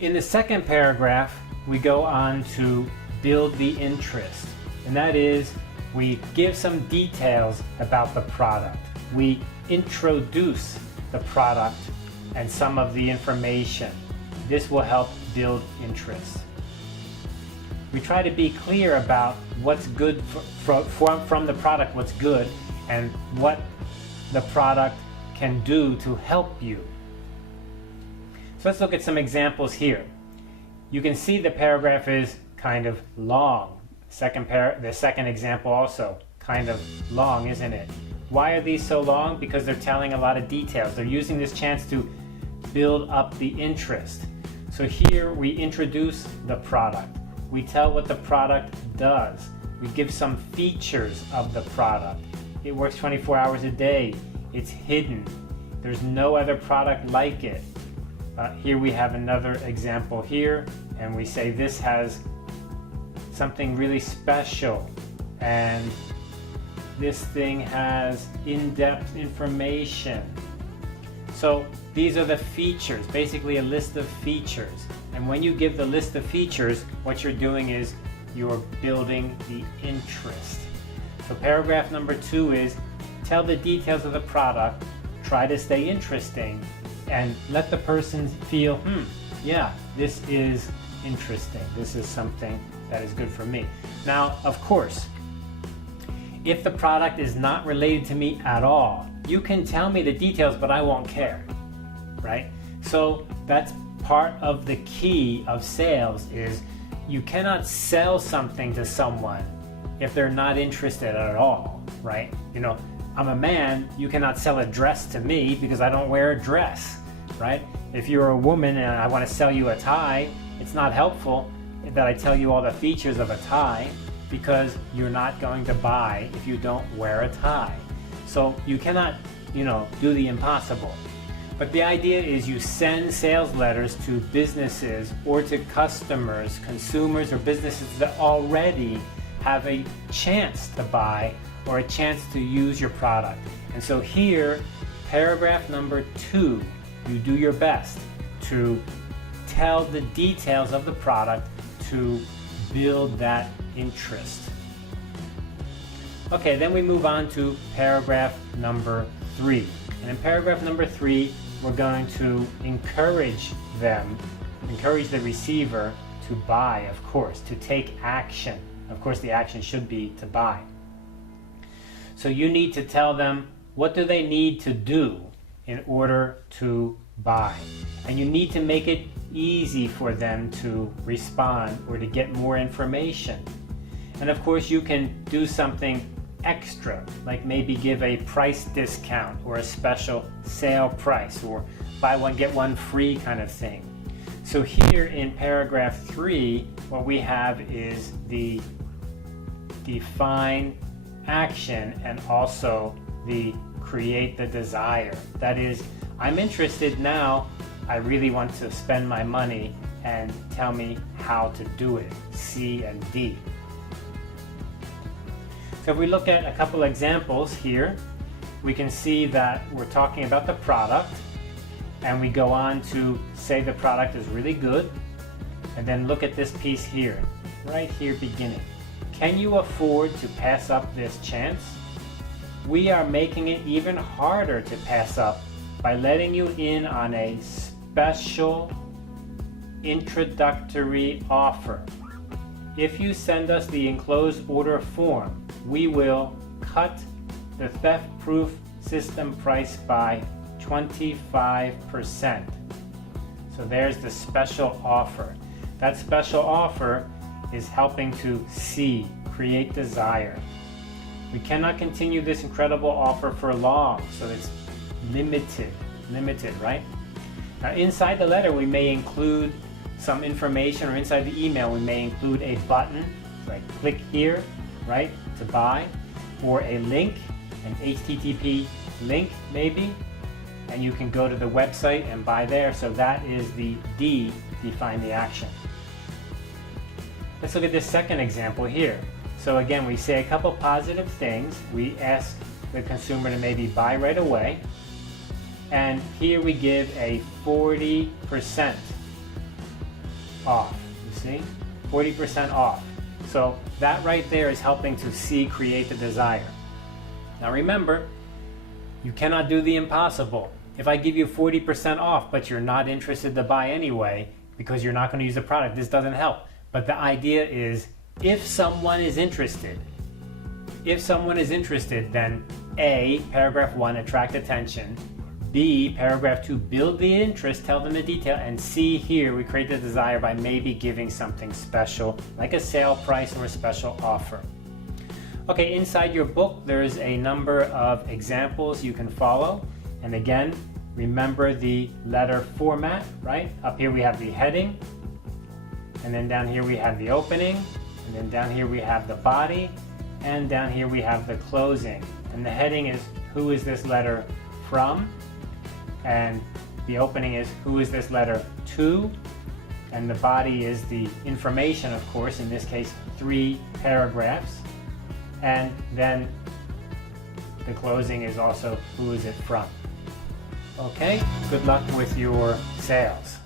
In the second paragraph, we go on to build the interest, and that is we give some details about the product. We introduce the product and some of the information. This will help build interest. We try to be clear about what's good from the product, what's good, and what the product can do to help you. So let's look at some examples here. You can see the paragraph is kind of long. The second example also kind of long, isn't it? Why are these so long? Because they're telling a lot of details. They're using this chance to build up the interest. So here we introduce the product. We tell what the product does. We give some features of the product. It works 24 hours a day. It's hidden. There's no other product like it. Here we have another example here, and we say this has something really special, and this thing has in-depth information. So these are the features, basically a list of features. And when you give the list of features, what you're doing is you're building the interest. So paragraph number 2 is tell the details of the product, try to stay interesting, and let the person feel, yeah, this is interesting. This is something that is good for me. Now, of course, if the product is not related to me at all, you can tell me the details, but I won't care, right? So that's part of the key of sales is you cannot sell something to someone if they're not interested at all, right? You know, I'm a man, you cannot sell a dress to me because I don't wear a dress, right? If you're a woman and I want to sell you a tie, it's not helpful that I tell you all the features of a tie because you're not going to buy if you don't wear a tie. So you cannot, do the impossible. But the idea is you send sales letters to businesses or to customers, consumers or businesses that already have a chance to buy or a chance to use your product. And so here, paragraph number 2, you do your best to tell the details of the product to build that interest. Okay, then we move on to paragraph number 3. And in paragraph number 3, we're going to encourage the receiver to buy, of course, to take action. Of course, the action should be to buy. So you need to tell them what do they need to do in order to buy. And you need to make it easy for them to respond or to get more information. And of course, you can do something extra, like maybe give a price discount or a special sale price or buy one get one free kind of thing. So here in paragraph 3, what we have is the define action and also the create the desire. That is, I'm interested now, I really want to spend my money, and tell me how to do it, C and D. So if we look at a couple examples here, we can see that we're talking about the product, and we go on to say the product is really good, and then look at this piece here, right here beginning. Can you afford to pass up this chance? We are making it even harder to pass up by letting you in on a special introductory offer. If you send us the enclosed order form, we will cut the theft-proof system price by 25%. So there's the special offer. That special offer is helping to create desire. We cannot continue this incredible offer for long, so it's limited, right? Now inside the letter we may include some information, or inside the email we may include a button, like click here, right, to buy, or a link, an HTTP link maybe, and you can go to the website and buy there. So that is the D, define the action. Let's look at this second example here. So again, we say a couple positive things. We ask the consumer to maybe buy right away. And here we give a 40% off. You see? 40% off. So that right there is helping to create the desire. Now remember, you cannot do the impossible. If I give you 40% off, but you're not interested to buy anyway, because you're not going to use the product, this doesn't help. But the idea is, if someone is interested, then A, paragraph 1, attract attention. B, paragraph 2, build the interest, tell them the detail. And C, here, we create the desire by maybe giving something special, like a sale price or a special offer. Okay, inside your book, there's a number of examples you can follow. And again, remember the letter format, right? Up here we have the heading, and then down here we have the opening, and then down here we have the body, and down here we have the closing. And the heading is, who is this letter from? And the opening is, who is this letter to? And the body is the information, of course, in this case, 3 paragraphs. And then the closing is also, who is it from? Okay, good luck with your sales.